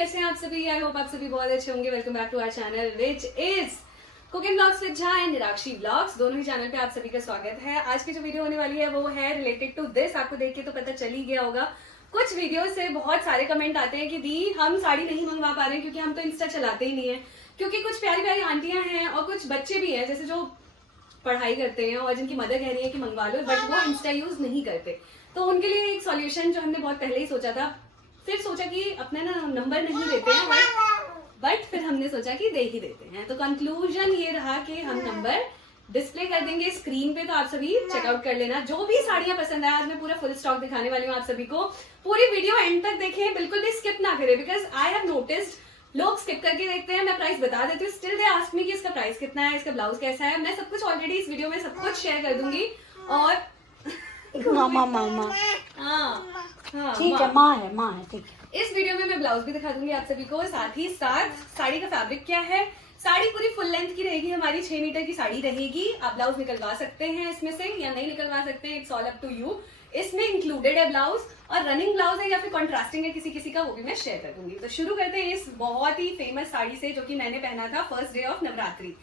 कैसे हैं आप सभी? आई होप आप सभी बहुत अच्छे होंगे। Welcome back to our channel which is cooking blogs with Jha and Nirakshi blogs. दोनों ही चैनल पे आप सभी का स्वागत है। आज की जो वीडियो होने वाली है वो है रिलेटेड टू दिस। आपको देख के तो पता चल ही गया होगा। कुछ वीडियो से बहुत सारे कमेंट आते हैं कि दी हम साड़ी नहीं मंगवा पा रहे हैं क्योंकि हम तो इंस्टा चलाते ही नहीं है, क्योंकि कुछ प्यारी प्यारी आंटियां हैं और कुछ बच्चे भी हैं जैसे जो पढ़ाई करते हैं और जिनकी मदर कह रही है कि मंगवा लो, बट वो इंस्टा यूज नहीं करते। तो उनके लिए एक सॉल्यूशन जो हमने बहुत पहले ही सोचा था, फिर सोचा कि अपना ना नंबर नहीं देते हैं बट फिर हमने सोचा कि दे ही देते हैं। तो कंक्लूजन ये रहा कि हम नंबर डिस्प्ले कर देंगे स्क्रीन पे, तो आप सभी चेकआउट कर लेना। जो भी साड़ियां पसंद है, आज मैं पूरा फुल स्टॉक दिखाने वाली हूँ आप सभी को। पूरी वीडियो एंड तक देखें, बिल्कुल भी स्किप ना करें, बिकॉज आई हैव नोटिस्ड लोग स्किप करके देखते हैं। मैं प्राइस बता देती हूँ, स्टिल दे आस्क मी कि इसका प्राइस कितना है, इसका ब्लाउज कैसा है। मैं सब कुछ ऑलरेडी इस वीडियो में सब कुछ शेयर कर दूंगी। और मामा हाँ ठीक है, माँ है ठीक है। इस वीडियो में मैं ब्लाउज भी दिखा दूंगी आप सभी को, साथ ही साथ साड़ी का फैब्रिक क्या है। साड़ी पूरी फुल लेंथ की रहेगी, हमारी 6 मीटर की साड़ी रहेगी। आप ब्लाउज निकलवा सकते हैं इसमें से या नहीं निकलवा सकते हैं, it's all up to you. इसमें इंक्लूडेड है ब्लाउज, और रनिंग ब्लाउज है या फिर कॉन्ट्रास्टिंग है किसी किसी का, वो भी मैं शेयर कर दूंगी। तो शुरू करते हैं इस बहुत ही फेमस साड़ी से जो कि मैंने पहना था फर्स्ट डे ऑफ नवरात्रि।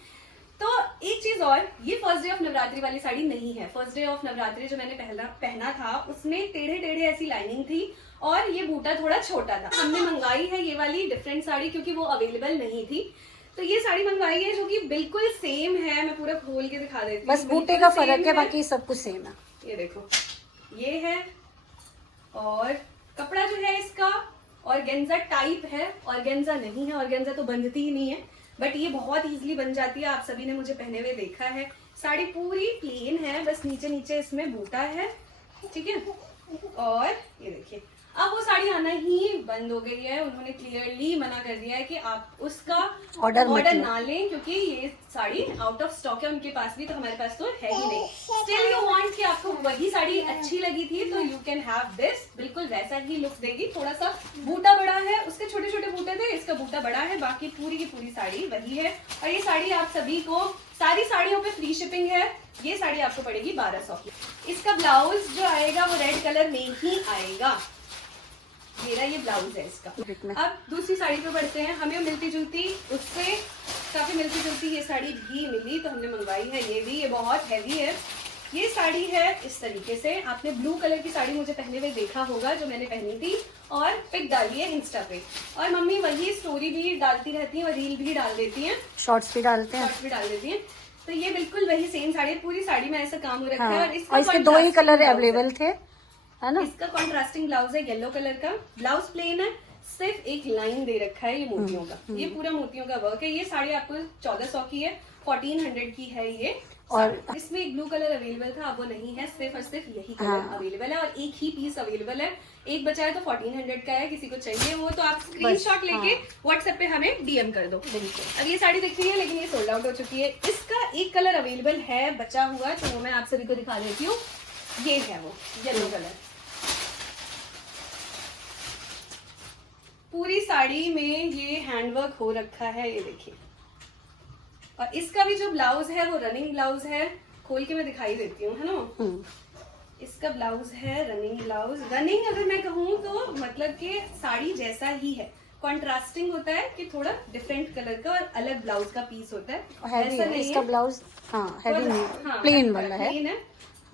तो एक चीज और, ये फर्स्ट डे ऑफ नवरात्रि वाली साड़ी नहीं है। फर्स्ट डे ऑफ नवरात्रि जो मैंने पहना था उसमें टेढ़े टेढ़े ऐसी लाइनिंग थी और ये बूटा थोड़ा छोटा था। हमने मंगवाई है ये वाली डिफरेंट साड़ी क्योंकि वो अवेलेबल नहीं थी। तो ये साड़ी मंगवाई है जो कि बिल्कुल सेम है। मैं पूरा खोल के दिखा देती हूँ, बस बूटे का फर्क है, बाकी सब कुछ सेम है। ये देखो, ये है, और कपड़ा जो है इसका ऑर्गेन्जा टाइप है, ऑर्गेन्जा नहीं है, ऑर्गेन्जा तो बंधती ही नहीं है, बट ये बहुत इजीली बन जाती है। आप सभी ने मुझे पहने हुए देखा है। साड़ी पूरी प्लेन है, बस नीचे नीचे इसमें बूटा है, ठीक है। और ये देखिए, अब वो साड़ी आना ही बंद हो गई है। उन्होंने क्लियरली मना कर दिया है कि आप उसका ऑर्डर ना लें क्योंकि ये साड़ी आउट ऑफ स्टॉक है उनके पास भी, तो हमारे पास तो है ही नहीं। स्टिल यू वांट कि आपको वही साड़ी अच्छी लगी थी तो यू कैन हैव दिस। बिल्कुल वैसा ही लुक देगी। थोड़ा सा बूटा बड़ा है, उसके छोटे छोटे बूटे थे, इसका बूटा बड़ा है, बाकी पूरी की पूरी साड़ी वही है। और ये साड़ी आप सभी को, सारी साड़ियों पे फ्री शिपिंग है। ये साड़ी आपको पड़ेगी 1200 की। इसका ब्लाउज जो आएगा वो रेड कलर में ही आएगा। मेरा ये ब्लाउज है इसका। अब दूसरी साड़ी पे बढ़ते हैं। हमें मिलती जुलती, उससे काफी मिलती जुलती ये साड़ी भी मिली तो हमने मंगवाई है ये भी। ये बहुत हैवी है। ये साड़ी है इस तरीके से। आपने ब्लू कलर की साड़ी मुझे पहले हुए देखा होगा जो मैंने पहनी थी, और पिक डाली है इंस्टा पे। और मम्मी वही स्टोरी भी डालती रहती है और रील भी डाल देती है, शॉर्ट्स भी डालते हैं, शॉर्ट्स भी डाल देती है। तो ये बिल्कुल वही सेम साड़ी है। पूरी साड़ी में ऐसा काम हो रखा है। और इसके 2 ही कलर अवेलेबल थे, है ना। इसका कॉन्ट्रास्टिंग ब्लाउज है येलो कलर का। ब्लाउज प्लेन है, सिर्फ एक लाइन दे रखा है ये मोतियों का। ये पूरा मोतियों का वर्क है। ये साड़ी आपको 1400 की है, 1400 की है ये। और इसमें एक ब्लू कलर अवेलेबल था, अब वो नहीं है, सिर्फ और सिर्फ यही कलर अवेलेबल है और एक ही पीस अवेलेबल है। एक बचा है तो 1400 का है। किसी को चाहिए वो तो आप स्क्रीनशॉट लेके व्हाट्सएप पे हमें डीएम कर दो। अब ये साड़ी दिख रही है लेकिन ये सोल्ड आउट हो चुकी है। इसका एक कलर अवेलेबल है बचा हुआ, तो वो मैं आप सभी को दिखा देती हूँ। ये है वो येलो कलर। पूरी साड़ी में ये हैंडवर्क हो रखा है, ये देखिए। और इसका भी जो ब्लाउज है वो रनिंग ब्लाउज है। खोल के मैं दिखाई देती हूँ, है ना। इसका ब्लाउज है रनिंग ब्लाउज। रनिंग अगर मैं कहूँ तो मतलब कि साड़ी जैसा ही है। कॉन्ट्रास्टिंग होता है कि थोड़ा डिफरेंट कलर का और अलग ब्लाउज का पीस होता है। ऐसा नहीं इसका ब्लाउज प्लेन वाला है। प्लेन है।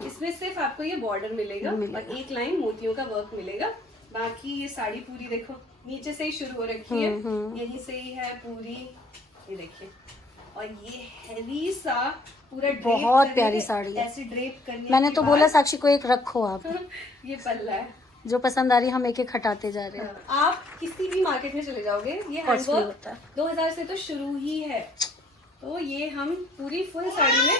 इसमें सिर्फ आपको ये बॉर्डर मिलेगा और एक लाइन मोतियों का वर्क मिलेगा। बाकी ये साड़ी पूरी देखो नीचे से ही शुरू हो रखी है, यहीं से ही है पूरी। ये देखिए, और ये हैवी सा पूरा बहुत प्यारी साड़ी है। ऐसे ड्रेप करने मैंने तो बोला साक्षी को एक रखो आप। ये पल्ला है, जो पसंद आ रही हम एक एक हटाते जा रहे हैं। आप किसी भी मार्केट में चले जाओगे ये हैंडवर्क 2000 से तो शुरू ही है। तो ये हम पूरी फुल साड़ी में,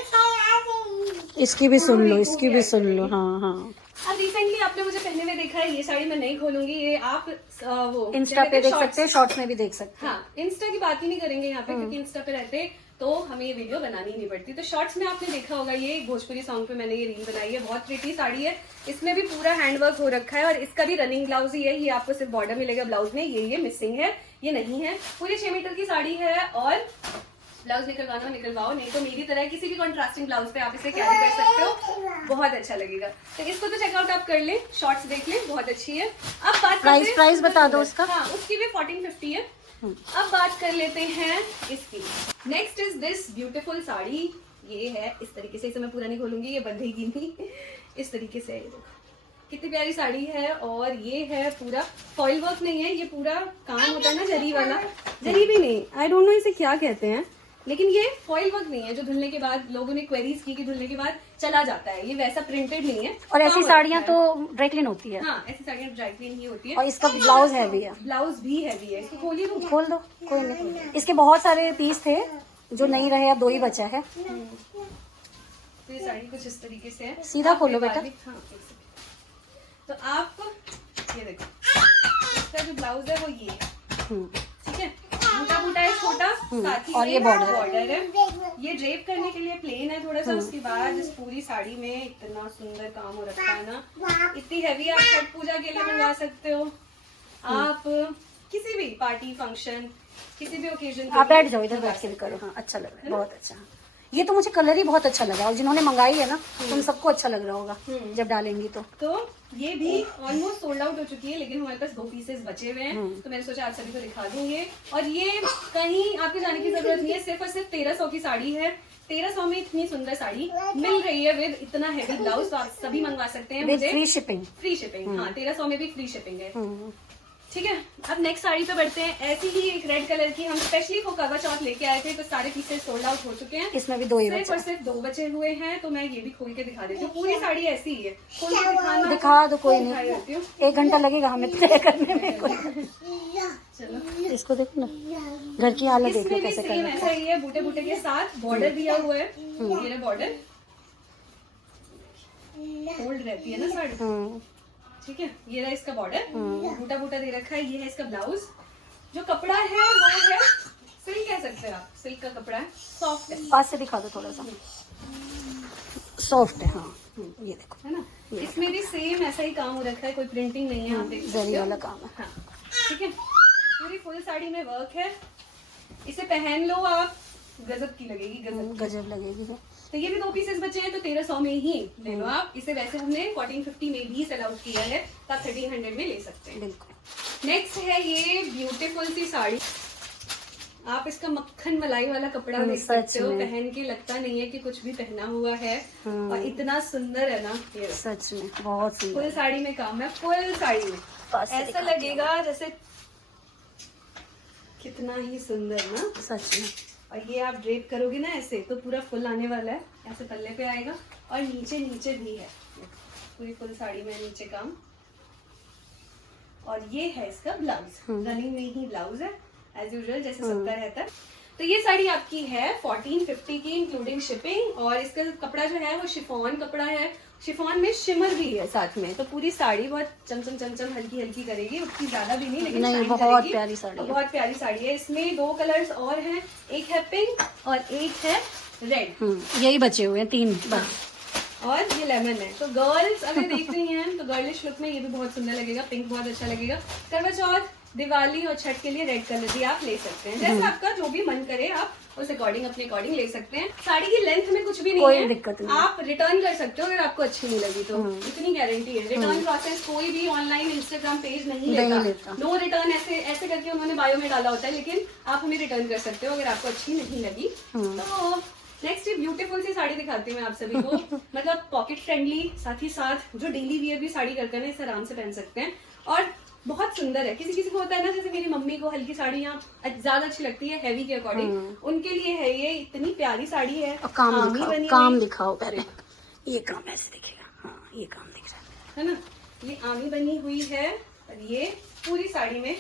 इसकी भी सुन लो, इसकी भी सुन लो। हाँ। अब रिसेंटली आपने मुझे पहने में देखा है। ये साड़ी मैं नहीं खोलूंगी, ये आप वो इंस्टा पे देख सकते हैं, शॉर्ट्स में भी देख सकते हैं। हाँ, इंस्टा की बात ही नहीं करेंगे यहाँ पे क्योंकि इंस्टा पे रहते तो हमें ये वीडियो बनानी नहीं पड़ती। तो शॉर्ट्स में आपने देखा होगा, ये भोजपुरी सॉन्ग पे मैंने ये रील बनाई है। बहुत प्रिटी साड़ी है, इसमें भी पूरा हैंडवर्क हो रखा है और इसका भी रनिंग ब्लाउज ही है। ये आपको सिर्फ बॉर्डर मिलेगा ब्लाउज में, ये मिसिंग है, ये नहीं है। पूरी 6 मीटर की साड़ी है और ब्लाउज निकलवाना हो निकलवाओ, नहीं तो मेरी तरह किसी भी कॉन्ट्रास्टिंग ब्लाउज पे आप इसे कैरी कर सकते हो, बहुत अच्छा लगेगा। तो इसको तो चेकआउट आप कर लें, शॉर्ट्स देख लें, बहुत अच्छी है। अब बात प्राइस बता दो उसका। हाँ, उसकी भी 1450 है। अब बात कर लेते हैं इसकी। Next is this beautiful sari. ये है इस तरीके से, इसे मैं पूरा नहीं खोलूंगी, ये बंधेगी नहीं। इस तरीके से देखो कितनी प्यारी साड़ी है। और ये है पूरा फॉइल वर्क नहीं है, ये पूरा काम होता है ना जरी वाला, जरी भी नहीं, आई डोंट नो इसे क्या कहते हैं, लेकिन ये फॉइल वर्क नहीं है जो धुलने के बाद लोगों ने क्वेरीज की कि धुलने के बाद चला जाता है, ये वैसा प्रिंटेड नहीं है। और ऐसी साड़ियाँ तो ड्राई क्लीन होती है। हाँ, ऐसी साड़ियाँ ड्राई क्लीन ही होती है। और इसका ब्लाउज हैवी है, ब्लाउज भी हैवी है। इसको खोलिए तो खोल दो, कोई नहीं। इसके बहुत सारे पीस थे जो नहीं रहे, अब 2 ही बचा है। तो ये साड़ी कुछ इस तरीके से है। सीधा खोलो बेटा। हाँ, एक सेकंड। तो आप ये देखो, इसका जो ब्लाउज है वो ये है, ठीक है, मोटा मोटा है, छोटा, साथ ही और ये बॉर्डर है। ये ड्रेप करने के लिए प्लेन है थोड़ा सा। उसके बाद इस पूरी साड़ी में इतना सुंदर काम हो रखा है ना, इतनी हैवी। आप छठ पूजा के लिए मंगा सकते हो, आप किसी भी पार्टी फंक्शन, किसी भी ओकेजन आप बैठ जाओ, इधर बैठ के भी करो। हाँ, अच्छा लग रहा है, बहुत अच्छा। ये तो मुझे कलर ही बहुत अच्छा लगा, और जिन्होंने मंगाई है ना उन सबको अच्छा लग रहा होगा जब डालेंगी तो ये भी ऑलमोस्ट सोल्ड आउट हो चुकी है, लेकिन हमारे पास 2 पीसेस बचे हुए हैं, तो मैंने सोचा आप सभी को दिखा दूं ये। और ये कहीं आपके जाने की जरूरत नहीं है, सिर्फ और सिर्फ 1300 की साड़ी है। 1300 में इतनी सुंदर साड़ी मिल रही है विद इतना हैवी ब्लाउज, तो आप सभी मंगवा सकते हैं। With free shipping. Free shipping, हाँ, 1300 में भी फ्री शिपिंग है। ठीक है, अब नेक्स्ट साड़ी पे बढ़ते हैं। ऐसी ही एक रेड कलर की हम स्पेशली फॉर करवा चौथ लेके आए थे, तो सारे पीसेस सोल्ड आउट हो चुके हैं। इसमें भी 2 ही सिर्फ और सिर्फ 2 बचे हुए हैं, तो मैं ये भी खोल के दिखा देती हूँ। पूरी साड़ी ऐसी ही है, खोल के दिखा दो, कोई नहीं, 1 घंटा लगेगा हमें तय करने में। चलो, इसको देखो ना, घर की हालत देख लो इसमें भी कैसे सेम करना ऐसा ही है, बूटे बूटे के साथ बॉर्डर दिया हुआ है। ये बॉर्डर फोल्ड रहती है ना साड़ी, ठीक है। ये रहा इसका बॉर्डर, बूटा बूटा दे रखा है। ये है इसका ब्लाउज। जो कपड़ा है वो है सिल्क, कह सकते हैं आप, सिल्क का कपड़ा है, सॉफ्ट है। पास से दिखा दो थोड़ा सा, सॉफ्ट है। हाँ, ये देखो, है ना। इसमें भी सेम ऐसा ही काम हो रखा है, कोई प्रिंटिंग नहीं है, आप देख सकते हो। जरी वाला काम है। हाँ, ठीक है। पूरी फुल साड़ी में वर्क है। इसे पहन लो आप, गजब की लगेगी, गजब लगेगी। तो ये भी 2 पीसेस बचे हैं, तो 1300 में ही ले लो आप इसे। वैसे हमने 1450 में भी सेल आउट किया है, तो आप 1300 में ले सकते हैं। बिल्कुल। नेक्स्ट है ये ब्यूटीफुल सी साड़ी। आप इसका मक्खन मलाई वाला कपड़ा देख सकते हो, पहन के लगता नहीं है कि कुछ भी पहना हुआ है, और इतना सुंदर है ना ये, सच में बहुत सुंदर। फुल साड़ी में काम है, फुल साड़ी में ऐसा लगेगा जैसे कितना ही सुंदर ना, सच में। और ये आप ड्रेप करोगे ना ऐसे, तो पूरा फुल आने वाला है, ऐसे पल्ले पे आएगा। और नीचे भी है पूरी फुल साड़ी में नीचे काम। और ये है इसका ब्लाउज, रनिंग में ही ब्लाउज है एज यूजुअल, जैसे सबका रहता है। तो ये साड़ी आपकी है 1450 की इंक्लूडिंग शिपिंग। और इसका कपड़ा जो है वो शिफॉन कपड़ा है, शिफॉन में शिमर भी है साथ में, तो पूरी साड़ी बहुत चमचम चमचम हल्की हल्की करेगी, उतनी ज्यादा भी नहीं, लेकिन नहीं, बहुत प्यारी साड़ी है। बहुत प्यारी साड़ी है। इसमें 2 कलर्स और हैं, एक है पिंक और एक है रेड। यही बचे हुए हैं 3 बस। और ये लेमन है। तो गर्ल्स अगर देख रही हैं तो गर्लिश लुक में ये भी बहुत सुंदर लगेगा, पिंक बहुत अच्छा लगेगा। करवा चौथ, दिवाली और छठ के लिए रेड कलर भी आप ले सकते हैं, जैसे आपका जो भी मन करे आप उस अकॉर्डिंग अपने अकॉर्डिंग ले सकते हैं। साड़ी की लेंथ में कुछ भी नहीं कोई है, दिक्कत नहीं। आप रिटर्न कर सकते हो अगर आपको अच्छी नहीं लगी तो, इतनी गारंटी है। रिटर्न प्रोसेस कोई भी ऑनलाइन इंस्टाग्राम पेज नहीं लेता। नो रिटर्न ऐसे करके उन्होंने बायो में डाला होता है, लेकिन आप हमें रिटर्न कर सकते हो अगर आपको अच्छी नहीं लगी तो। नेक्स्ट ये ब्यूटीफुल सी साड़ी दिखाती हूँ मैं आप सभी को, मतलब पॉकेट फ्रेंडली, साथ ही साथ जो डेली वियर भी साड़ी करके ना इसे आराम से पहन सकते हैं, और बहुत सुंदर है। किसी किसी को होता है ना, जैसे मेरी मम्मी को हल्की साड़ियाँ ज्यादा अच्छी लगती है हैवी के अकॉर्डिंग, उनके लिए है ये इतनी प्यारी साड़ी है। काम दिखाओ पहले, ये काम ऐसे दिखेगा। हाँ, ये काम दिख रहा है ना, ये आमी बनी हुई है। और ये पूरी साड़ी में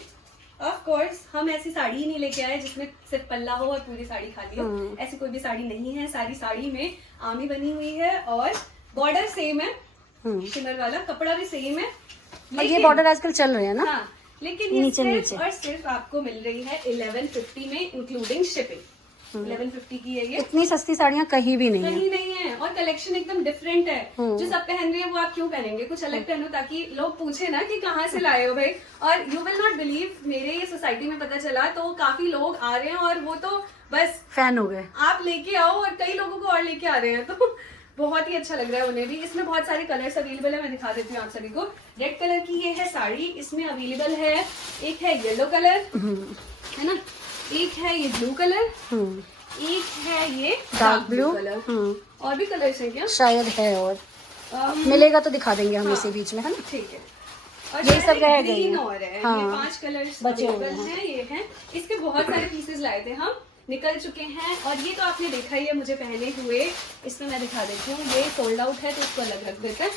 ऑफ कोर्स हम ऐसी साड़ी ही नहीं लेके आए जिसमें सिर्फ पल्ला हो और पूरी साड़ी खाली हो, ऐसी कोई भी साड़ी नहीं है। सारी साड़ी में आमी बनी हुई है और बॉर्डर सेम है, शिमर वाला कपड़ा भी सेम है। और ये बॉर्डर आजकल चल रहे हैं ना। हाँ, लेकिन ये सिर्फ और सिर्फ आपको मिल रही है 1150 में इंक्लूडिंग शिपिंग। 1150 की है ये। इतनी सस्ती साड़ियाँ कहीं भी नहीं है। कहीं नहीं है और कलेक्शन एकदम डिफरेंट है। जो सब पहन रहे हैं वो आप क्यों पहनेंगे, कुछ अलग पहनो ताकि लोग पूछे ना कि कहाँ से लाए हो भाई। और यू विल नॉट बिलीव, मेरे ये सोसाइटी में पता चला तो काफी लोग आ रहे हैं और वो तो बस फैन हो गए। आप लेके आओ और कई लोगों को और लेके आ रहे हैं, तो बहुत ही अच्छा लग रहा है उन्हें भी। इसमें बहुत सारे कलर्स अवेलेबल है, मैं दिखा देती हूँ आप सभी को। रेड कलर की ये है साड़ी, इसमें अवेलेबल है, एक है येलो कलर है ना, एक है ये ब्लू कलर, एक है ये डार्क ब्लू कलर, और भी कलर्स है क्या शायद है, और मिलेगा तो दिखा देंगे हम इसी बीच में, है ना। ठीक है, और ये सब रह गए ग्रीन हैं। और है, हाँ, ये 5 कलर्स बचे हुए अवेलेबल हैं। ये हैं, इसके बहुत सारे पीसेस लाए थे हम, निकल चुके हैं। और ये तो आपने देखा ही है मुझे पहने हुए, इसमें मैं दिखा देती हूँ, ये सोल्ड आउट है तो इसको अलग रख देते हैं।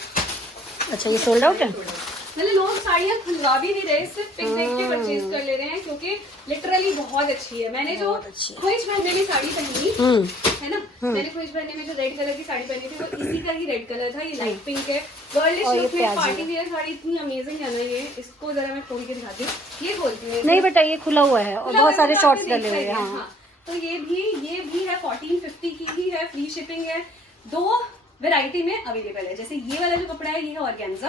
अच्छा, ये सोल्ड आउट है। मतलब लोग साड़ियाँ खुलवा भी नहीं रहे, सिर्फ पिक देख के परचेज कर ले रहे हैं, क्योंकि लिटरली बहुत अच्छी है। मैंने जो खोइच पहनने में साड़ी पहनी है ना, मैंने खोइच पहनने में जो रेड कलर की साड़ी पहनी थी वो इसी का ही रेड कलर था। ये लाइट पिंक है, गर्लिश लुक में पार्टी वेयर साड़ी इतनी अमेजिंग है ना ये। इसको जरा मैं खोल के दिखाती हूँ, ये खोलती है नहीं बेटा, ये खुला हुआ है और बहुत सारे शॉर्ट्स डले हुए हैं। हाँ, तो ये भी है 1450 की ही है, फ्री शिपिंग है। 2 वैरायटी में अवेलेबल है, जैसे ये वाला जो कपड़ा है ये है ऑर्गेन्जा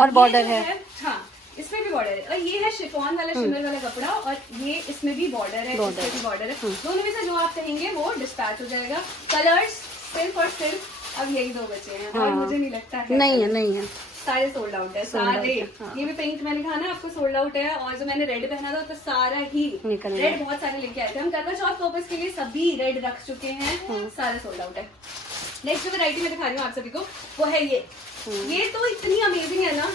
और बॉर्डर है। हाँ, इसमें भी बॉर्डर है। और ये है शिफॉन वाला शिमर वाला कपड़ा, और ये इसमें भी बॉर्डर है, इसमें भी बॉर्डर है। दोनों में से जो आप कहेंगे वो डिस्पैच हो जाएगा। कलर्स सिर्फ और सिर्फ अब यही 2 बचे हैं, और मुझे नहीं लगता है नहीं है, सारे सोल्ड आउट है, सारे। ये भी पिंक मैंने कहा ना आपको सोल्ड आउट है, और जो मैंने रेड पहना था तो सारा ही रेड बहुत सारे लेके आए थे हम। करवा चौथ पर्पस के लिए सभी रेड रख चुके हैं, सारे सोल्ड आउट है। नेक्स्ट जो वैरायटी मैं दिखा रही हूँ आप सभी को वो है ये तो इतनी अमेजिंग है ना,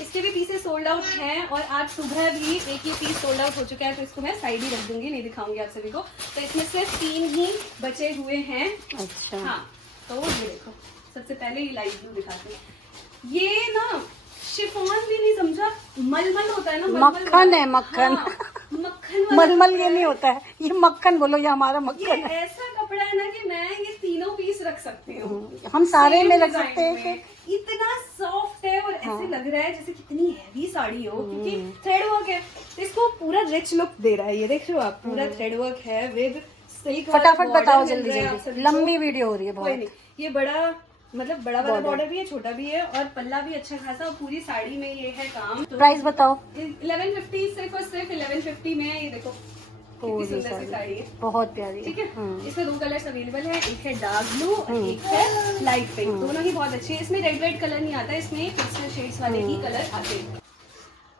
इसके भी पीसेस सोल्ड आउट हैं, और आज सुबह भी एक ही पीस सोल्ड आउट हो चुका है, तो इसको मैं साइड ही रख दूंगी, नहीं दिखाऊंगी आप सभी को। तो इसमें सिर्फ 3 ही बचे हुए हैं। अच्छा, हाँ, तो ये देखो, सबसे पहले ये लाइट ब्लू दिखाते हैं। ये ना शिफॉन भी नहीं समझा, मलमल होता है ना, मक्खन है, मक्खन। मक्खन मलमल ये नहीं होता है, ये मक्खन बोलो, ये हमारा मक्खन है। ऐसा कपड़ा है ना कि मैं ये तीनों पीस रख सकती हूँ, हम सारे में रख सकते हैं। इतना सॉफ्ट है, और ऐसे लग रहा है जैसे कितनी हैवी साड़ी हो, क्योंकि थ्रेड वर्क है, तो इसको पूरा रिच लुक दे रहा है। ये देख रहे हो आप, पूरा थ्रेड वर्क है विद सिल्क। फटाफट बताओ जल्दी जल्दी, लंबी वीडियो हो रही है बहुत। ये बड़ा वाला बॉर्डर भी है, छोटा भी है, और पल्ला भी अच्छा खासा, और पूरी साड़ी में ये है काम। तो प्राइस बताओ। 1150, सिर्फ और सिर्फ 1150 में है। ये देखो कितनी सुंदर सी साड़ी है, बहुत प्यारी। ठीक है। इसमें 2 कलर्स अवेलेबल है, एक है डार्क ब्लू और एक है लाइट पिंक। दोनों ही बहुत अच्छी है। इसमें रेड कलर नहीं आता, इसमें पेस्टल शेड्स वाले ही कलर आते हैं।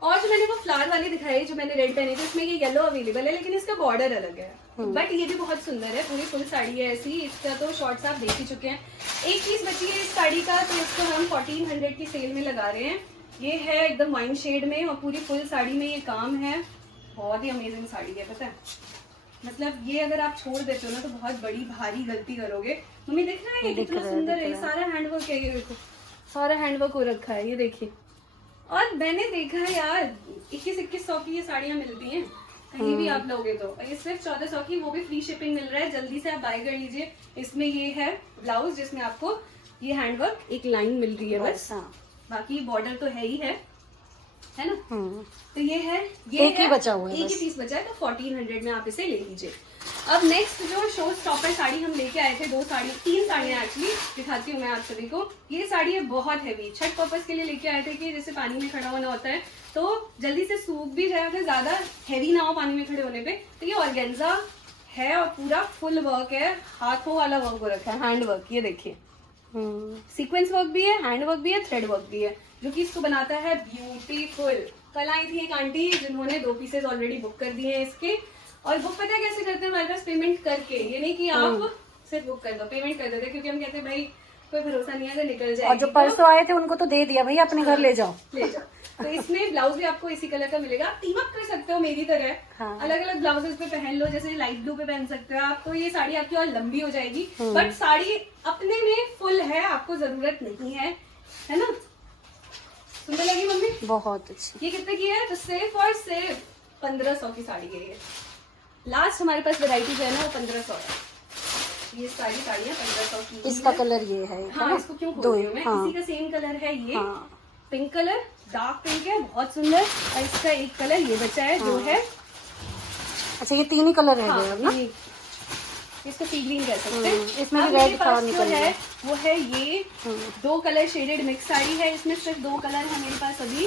और जो मैंने वो फ्लावर वाली दिखाई, जो मैंने रेड पहनी थी, उसमें ये येलो अवेलेबल है, लेकिन इसका बॉर्डर अलग है। बट ये भी बहुत सुंदर है, पूरी फुल साड़ी है ऐसी। इसका तो शॉर्ट्स आप देख ही चुके हैं। एक चीज बची है इस साड़ी का, तो इसको हम 1400 की सेल में लगा रहे हैं। ये है एकदम वाइन शेड में, और पूरी फुल साड़ी में ये काम है। बहुत ही अमेजिंग साड़ी है, पता है। मतलब ये अगर आप छोड़ देते हो ना तो बहुत बड़ी भारी गलती करोगे। मम्मी देख रहा है ये कितना सुंदर है, सारा हैंडवर्क है, ये देखो सारा हैंडवर्क हो रखा है, ये देखिए। और मैंने देखा है यार 2100 की ये साड़ियाँ मिलती हैं कहीं भी आप लोगे तो, ये सिर्फ 1400 की, वो भी फ्री शिपिंग मिल रहा है। जल्दी से आप बाय कर लीजिए। इसमें ये है ब्लाउज, जिसमें आपको ये हैंडवर्क एक लाइन मिल रही है बस, बाकी बॉर्डर तो है ही है ना। तो ये है, ये एक ही बचा हुआ है, एक ही पीस बचा है, तो 1400 में आप इसे ले लीजिए। अब नेक्स्ट जो शो स्टॉपर साड़ी हम लेके आए थे, 3 साड़ियाँ एक्चुअली दिखाती हूँ मैं आप सभी को। ये साड़ी है बहुत हैवी, छठ पर्पस के लिए लेके आए थे कि जैसे पानी में खड़ा होना होता है तो जल्दी से सूख भी जाए, अगर ज्यादा हैवी ना हो पानी में खड़े होने पे। तो ये ऑर्गेन्जा है और पूरा फुल वर्क है, हाथों वाला वर्क हो रखा है, हैंड वर्क। ये देखिए सीक्वेंस वर्क भी है, हैंड वर्क भी है, थ्रेड वर्क भी है, जो कि इसको बनाता है ब्यूटीफुल। कल आई थी एक आंटी जिन्होंने 2 पीसेज ऑलरेडी बुक कर दिए हैं इसके। और बुक पता है कैसे करते हैं हमारे पास, पेमेंट करके। ये नहीं कि आप सिर्फ बुक कर दो, पेमेंट कर देते, क्योंकि हम कहते हैं भाई कोई भरोसा नहीं है अगर निकल जाए। और जो परसों आए थे उनको तो दे दिया भाई, अपने घर ले जाओ। तो इसमें ब्लाउज भी आपको इसी कलर का मिलेगा। आप टीम अप कर सकते हो मेरी तरह, हाँ। अलग अलग ब्लाउजेस पे पहन लो, जैसे लाइट ब्लू पे पहन सकते हो आप। तो ये साड़ी आपकी और लंबी हो जाएगी, बट साड़ी अपने में फुल है, आपको जरूरत नहीं है ना। सुंदर लगी मम्मी, बहुत अच्छी। ये कितने की है? तो सिर्फ और सिर्फ 1500 की साड़ी है ये। लास्ट हमारे पास वैरायटी जो है ना वो 1500 है। ये सारी साड़ियाँ 1500 की। इसका कलर ये है, हाँ, इसको क्यों खोल रही हूँ मैं, इसी का सेम कलर है ये, पिंक कलर, डार्क पिंक है, बहुत सुंदर। और इसका एक कलर ये बचा है जो है, अच्छा ये 3 ही कलर है ना? इसको सी ग्रीन कह सकते हैं। इसमें अब भी मेरे रेड पास निकल जो रहा है वो है ये 2 कलर शेडेड मिक्स साड़ी है। इसमें सिर्फ 2 कलर है मेरे पास अभी।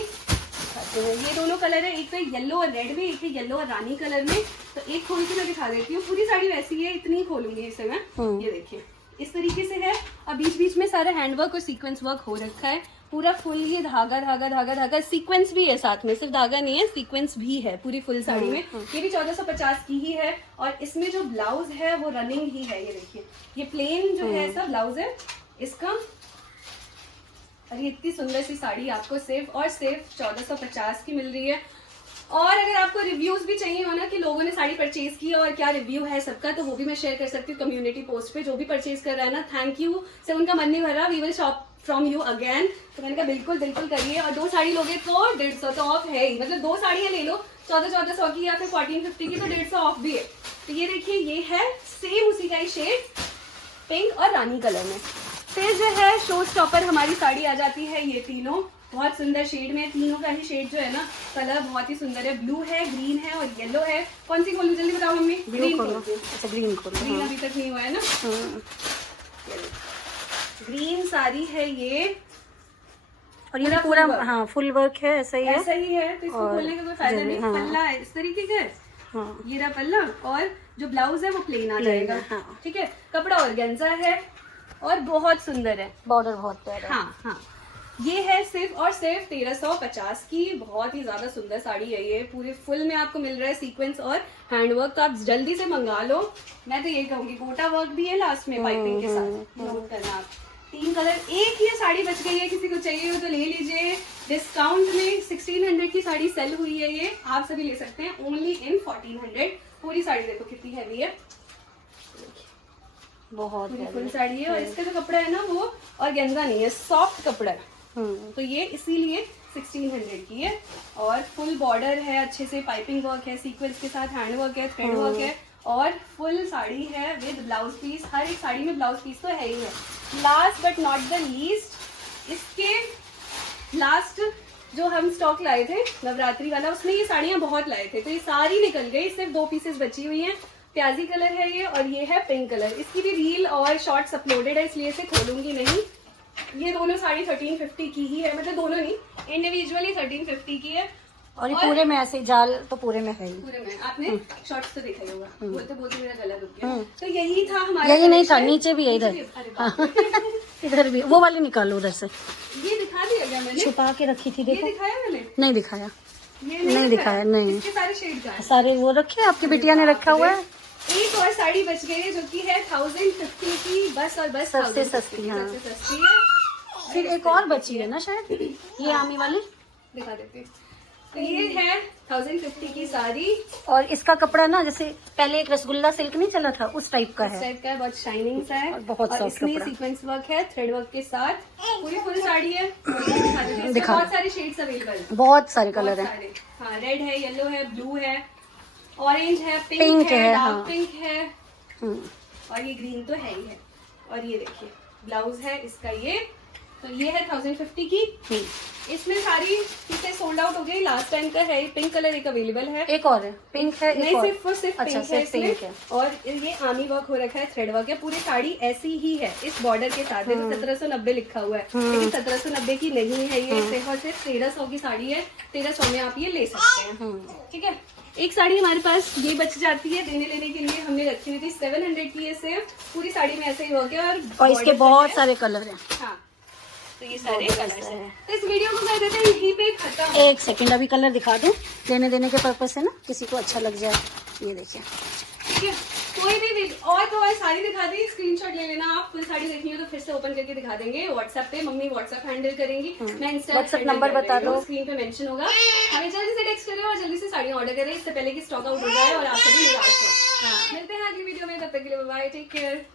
ये दोनों कलर है, एक तो येलो और रेड में, एक है येलो और रानी कलर में। तो एक खोल के मैं दिखा देती हूँ। पूरी साड़ी वैसी है, इतनी खोलूंगी इसे मैं। ये देखिए इस तरीके से है। और बीच बीच में सारा हैंडवर्क और सीक्वेंस वर्क हो रखा है पूरा फुल। ये धागा धागा धागा धागा सीक्वेंस भी है साथ में, सिर्फ धागा नहीं है, सीक्वेंस भी है पूरी फुल साड़ी में। ये भी 1450 की ही है। और इसमें जो ब्लाउज है वो रनिंग ही है। ये देखिए ये प्लेन जो है ऐसा ब्लाउज है इसका। और ये इतनी सुंदर सी साड़ी आपको सिर्फ 1450 की मिल रही है। और अगर आपको रिव्यूज भी चाहिए हो ना कि लोगों ने साड़ी परचेज की और क्या रिव्यू है सबका, तो वो भी मैं शेयर कर सकती हूँ कम्युनिटी पोस्ट पे। जो भी परचेज कर रहा है ना, थैंक यू से उनका मन नहीं भर रहा, we will shop from you again. तो मैंने कहा बिल्कुल बिल्कुल करिए। और 2 साड़ी लोगे तो 150 तो ऑफ है ही। मतलब 2 साड़ियाँ ले लो 1400 की या फिर 1450 की, तो 150 ऑफ भी है। तो ये देखिए ये है सेम उसी का ही शेड पिंक और रानी कलर में। फिर जो है शो स्टॉपर हमारी साड़ी आ जाती है। ये तीनों बहुत सुंदर शेड में, तीनों का ही शेड जो है ना कलर बहुत ही सुंदर है। ब्लू है, ग्रीन है और येलो है। कौन सी खोलूं जल्दी बताओ मम्मी? ग्रीन खोलो। अच्छा ग्रीन खोलो। ग्रीन अभी तक नहीं हुआ है ना। ग्रीन साड़ी है ये। और ये पूरा हाँ फुल वर्क है, ऐसा ही है। ऐसा ही है, तो इसको खोलने का कोई फायदा नहीं। पल्ला है इस तरीके का। हाँ। ये रहा पल्ला और जो ब्लाउज है वो प्लेन आ जाएगा। हाँ। ठीक है। कपड़ा ऑर्गेन्जा है और बहुत सुंदर है। बॉर्डर बहुत प्यारा है। हाँ हाँ। ये है सिर्फ 1350 की। बहुत ही ज्यादा सुंदर साड़ी है ये। पूरे फुल में आपको मिल रहा है सीक्वेंस और हैंडवर्क। तो आप जल्दी से मंगा लो। मैं तो ये कहूंगी गोटा वर्क भी है लास्ट में पाइपिंग के साथ। नोट करना आप। 3 कलर। एक ये साड़ी बच गई है, किसी को चाहिए हो तो ले लीजिए। डिस्काउंट में 1600 की साड़ी सेल हुई है। ये आप सभी ले सकते हैं ओनली इन 1400। पूरी साड़ी देखो कितनी हैवी है, बहुत फुल साड़ी है। और इसका जो कपड़ा है ना वो ऑर्गेन्जा नहीं है, सॉफ्ट कपड़ा है। तो ये इसीलिए 1600 की है। और फुल बॉर्डर है, अच्छे से पाइपिंग वर्क है, सीक्वेंस के साथ हैंड वर्क है, थ्रेड वर्क है। और फुल साड़ी है विद ब्लाउज पीस। हर एक साड़ी में ब्लाउज पीस तो है ही है। Last but not the least, इसके लास्ट जो हम स्टॉक लाए थे नवरात्रि वाला, उसमें ये साड़ियाँ बहुत लाए थे, तो ये सारी निकल गई। सिर्फ 2 पीसेस बची हुई हैं। प्याजी कलर है ये और ये है पिंक कलर। इसकी भी रील और शॉर्ट्स अपलोडेड है, इसलिए इसे खोलूंगी नहीं। ये दोनों साड़ी 1350 की ही है, मतलब दोनों नहीं, इंडिविजुअली 1350 की है। और ये पूरे में ऐसे जाल तो पूरे में है ही। पूरे में आपने शॉर्ट्स तो देखा ही होगा। बोलते बोलते मेरा गला रुक गया। तो यही था हमारा। यही नहीं था, नीचे भी है इधर। अरे बाप रे। इधर भी वो वाली निकालो उधर से। ये दिखा दिया गया मैंने, छुपा के रखी थी, ये देखो। दिखाया मैंने? नहीं दिखाया, ये नहीं दिखाया, नहीं। इसके सारे शेड का है। सारे वो रखे, आपकी बिटिया ने रखा हुआ है। एक और साड़ी बच गई है जो कि है 1050 की, बस और बस सबसे 1050 सस्ती, हाँ। सबसे सस्ती है। फिर एक और बची है ना शायद, ये आमी वाली दिखा देते हैं। तो ये है 1050 की साड़ी। और इसका कपड़ा ना जैसे पहले एक रसगुल्ला सिल्क नहीं चला था, उस टाइप का इस है। टाइप का है, बहुत शाइनिंग सा है और बहुत सॉफ्ट इसमें कपड़ा। सीक्वेंस वर्क है थ्रेड वर्क के साथ। पूरी फुल साड़ी है। दिखा देते हैं। इसमें दिखा। बहुत सारे शेड्स अवेलेबल है। बहुत सारे कलर है। सारे। हाँ, रेड है, येलो है, ब्लू है, ऑरेंज है, पिंक पिंक है, है, डार्क हाँ। पिंक है हम्म। और ये ग्रीन तो है ही है। और ये देखिए ब्लाउज है इसका ये। तो ये है 1050 की। इसमें सारी चीजें सोल्ड आउट हो गई। लास्ट टाइम का है। पिंक कलर एक अवेलेबल है। एक और है, पिंक है, नहीं, एक और। सिर्फ अच्छा, पिंक है सिर्फ पिंक है। इसमें। और ये आमी वर्क हो रखा है, थ्रेड वर्क है। पूरी साड़ी ऐसी ही है इस बॉर्डर के साथ। देखो 1790 लिखा हुआ है, लेकिन 1790 की नहीं है ये। सिर्फ और सिर्फ 1300 की साड़ी है। 1300 में आप ये ले सकते हैं। ठीक है। एक साड़ी हमारे पास ये बच जाती है देने लेने के लिए, हमने रखी हुई थी 700 की है सिर्फ। पूरी साड़ी में ऐसे ही वर्क है और इसके बहुत सारे कलर हैं। हाँ, तो ये सारे कलर्स हैं। तो इस वीडियो को कर देते हैं यहीं पे खत्म। एक सेकंड अभी कलर दिखा दूं, लेने देने के पर्पज से ना, किसी को अच्छा लग जाए। ये देखिए, ठीक है। कोई भी और तो और साड़ी दिखा दी, स्क्रीनशॉट ले लेना आप। फुल साड़ी देखनी हो तो फिर से ओपन करके दिखा देंगे व्हाट्सएप पे। मम्मी व्हाट्सएप हैंडल करेंगी, मैं इंस्टा WhatsApp नंबर बता दो, स्क्रीन पे मेंशन होगा। हमें जल्दी से टेक्स्ट करें और जल्दी से साड़ियाँ ऑर्डर करें, इससे पहले कि स्टॉक आउट हो जाए और आप सभी निराश हो। मिलते हैं अगली वीडियो में, तब तक के लिए बाय, टेक केयर।